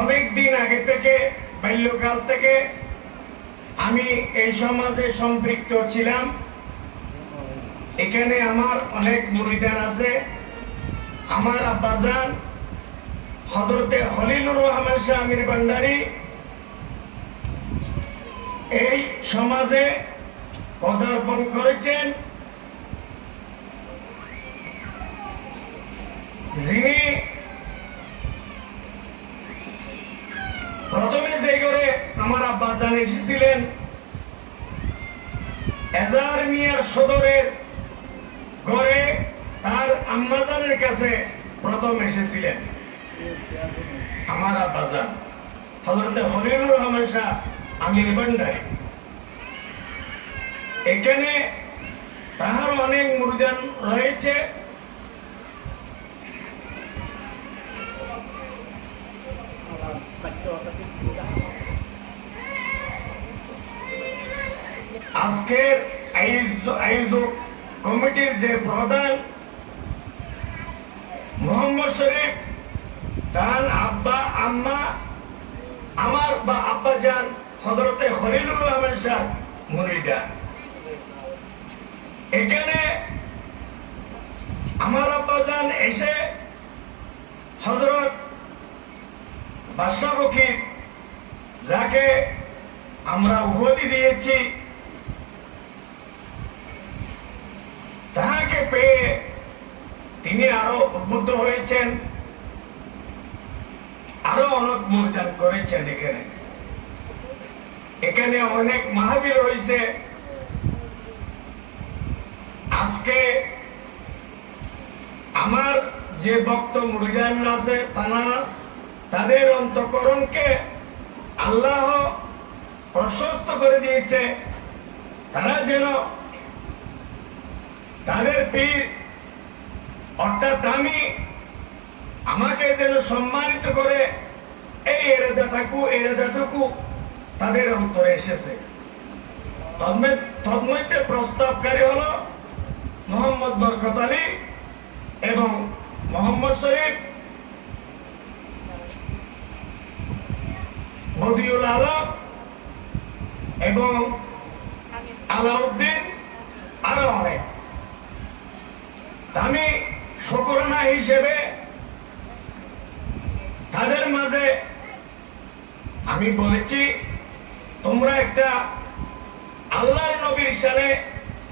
অনেক দিন আগে থেকে, বাল্যকাল থেকে আমি এই সমাজে সম্পৃক্ত ছিলাম। এখানে আমার অনেক মুরিদান আছে। আমার আব্বাজান হজরতে হলিলুর রহমান শাহ আমির ভান্ডারী, এই সমাজে পদার্পণ করেছেন। যিনি প্রথমে যে করে আমার আব্বাজান এসেছিলেন এজার মিয়ার সদরের ঘরে তার আম্মাজানের কাছে প্রথম এসেছিলেন। আমার আব্বাজান হজরত হলিলুর রহমান শাহ, আমির ভান্ডারী। এখানে তাহার অনেক মুরজান রয়েছে। আজকের আয়োজক কমিটির যে প্রধান মোহাম্মদ শরীফ, তার আব্বা, আম্মা, আমার বা আব্বা যান হজরতে হরিলুর রহমান শাহ মুরিদা। এখানে আমার আব্বা যান এসে হজরত বাদশাহ যাকে আমরা উপাধি দিয়েছি তাহাকে পেয়ে তিনি আরও উদ্বুদ্ধ হয়েছেন। আরও অনেক মূর্যান করেছেন এখানে। এখানে অনেক মাহাবীর রয়েছে। আজকে আমার যে ভক্ত মুরিদান আছে তারা তাদের অন্তকরণকে আল্লাহ প্রশস্ত করে দিয়েছে। তারা যেন তাদের পীর, অর্থাৎ আমি আমাকে যেন সম্মানিত করে এই এরেদাটাকু এরেদাটুকু তাদের অন্তরে এসেছে। তদমধ্যে প্রস্তাবকারী হল মোহাম্মদ বরকত আলী এবং মোহাম্মদ শরীফ বদিউল আলম এবং আলাউদ্দিন আরও অনেক আমি শুকরানা হিসেবে তাদের মাঝে আমি বলেছি তোমরা একটা আল্লাহর নবীর সালে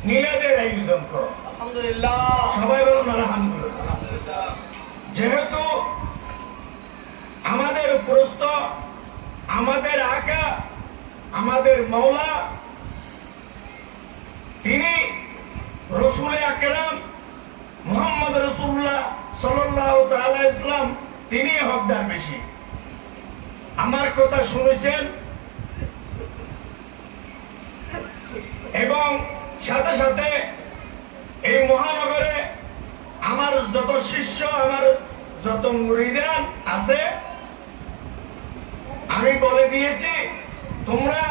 মিলাদের আয়োজন করো। আলহামদুলিল্লাহ। সবাই বলুন আলহামদুলিল্লাহ। যেহেতু আমাদের প্রস্ত আমাদের আকা আমাদের মৌলা তিনি রসুল আকরাম মোহাম্মদ রসুল্লাহ সাল্লাহ তাআলা ইসলাম তিনি হকদার বেশি আমার কথা শুনেছেন? এবং সাথে সাথে এই মহানগরে আমার যত শিষ্য, আমার যত মুরিদান আছে, আমি বলে দিয়েছি, তোমরা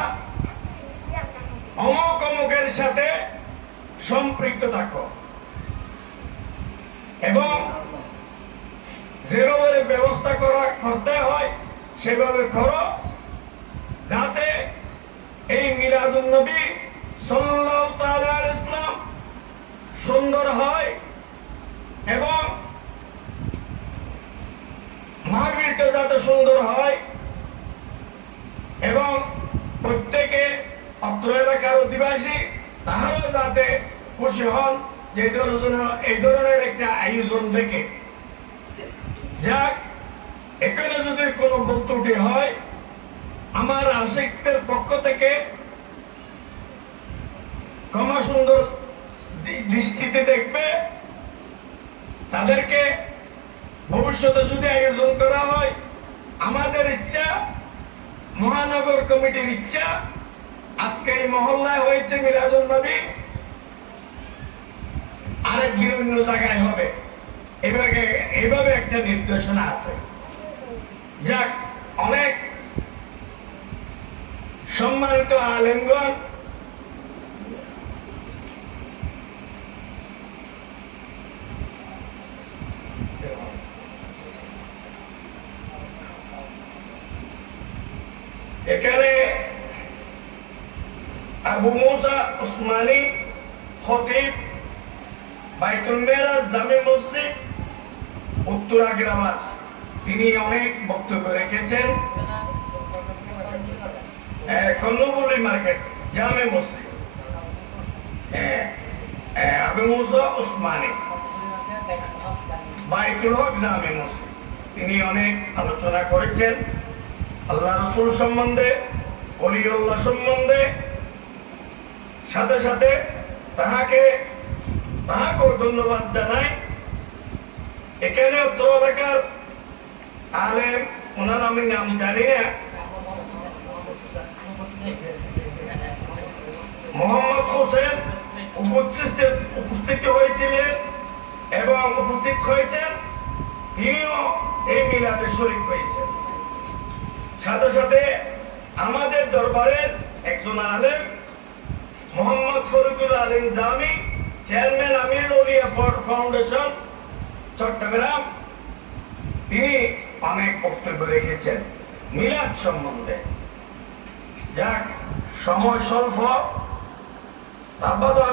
অমক অমকের সাথে সম্পৃক্ত থাকো। এবং যেভাবে ব্যবস্থা করা করতে হয়, সেভাবে করো। যাতে এই মিলাদুল নবী আলাইহি ইসলাম সুন্দর হয় এবং মাহফিলটা যাতে সুন্দর হয় এবং প্রত্যেকে অত্র এলাকার অধিবাসী তাহারও যাতে খুশি হন, যে ধরনের- এই ধরনের একটা আয়োজন দেখে। যাক, এখানে যদি কোনো বক্তব্য হয় আমার আশিকদের পক্ষ থেকে ক্ষমা সুন্দর দৃষ্টিতে দেখবে। তাদেরকে ভবিষ্যতে যদি আয়োজন করা হয়, আমাদের ইচ্ছা, মহানগর কমিটির ইচ্ছা, আজকে এই মহল্লায় হয়েছে মিলাদুল নবী আরেক বিভিন্ন জায়গায় হবে। এভাবে এভাবে একটা নির্দেশনা আছে। যাক, অনেক সম্মানিত আলেমগণ, এখানে আবু মুসা উসমানী খতিব বাইতুল জামে মসজিদ, উত্তরা গ্রামার তিনি অনেক বক্তব্য রেখেছেন। কন্নবুলি মার্কেট, জামে মসজিদ। আবু মুসা উসমানী। বাইতুল হক জামে মসজিদ। তিনি অনেক আলোচনা করেছেন আল্লাহ রসুল সম্বন্ধে অলিউল্লাহ সম্বন্ধে। সাথে সাথে তাহাকে, তাহাকেও ধন্যবাদ জানাই। এখানে উত্তর এলাকার আলেম, ওনার আমি নাম জানি না। মোহাম্মদ হোসেন উপস্থিত উপস্থিত হয়েছিলেন এবং উপস্থিত হয়েছেন তিনিও এই মিলাদে শরীক হয়েছেন। সাথে সাথে আমাদের দরবারের একজন আলেম, মোহাম্মদ ফরুকুল আলিম দামি, চেয়ারম্যান আমির উলিয়া ফাউন্ডেশন, চট্টগ্রাম। তিনি অনেক বক্তব্য রেখেছেন, মিলাদ সম্বন্ধে। যাক, সময় স্বল্প। 打包端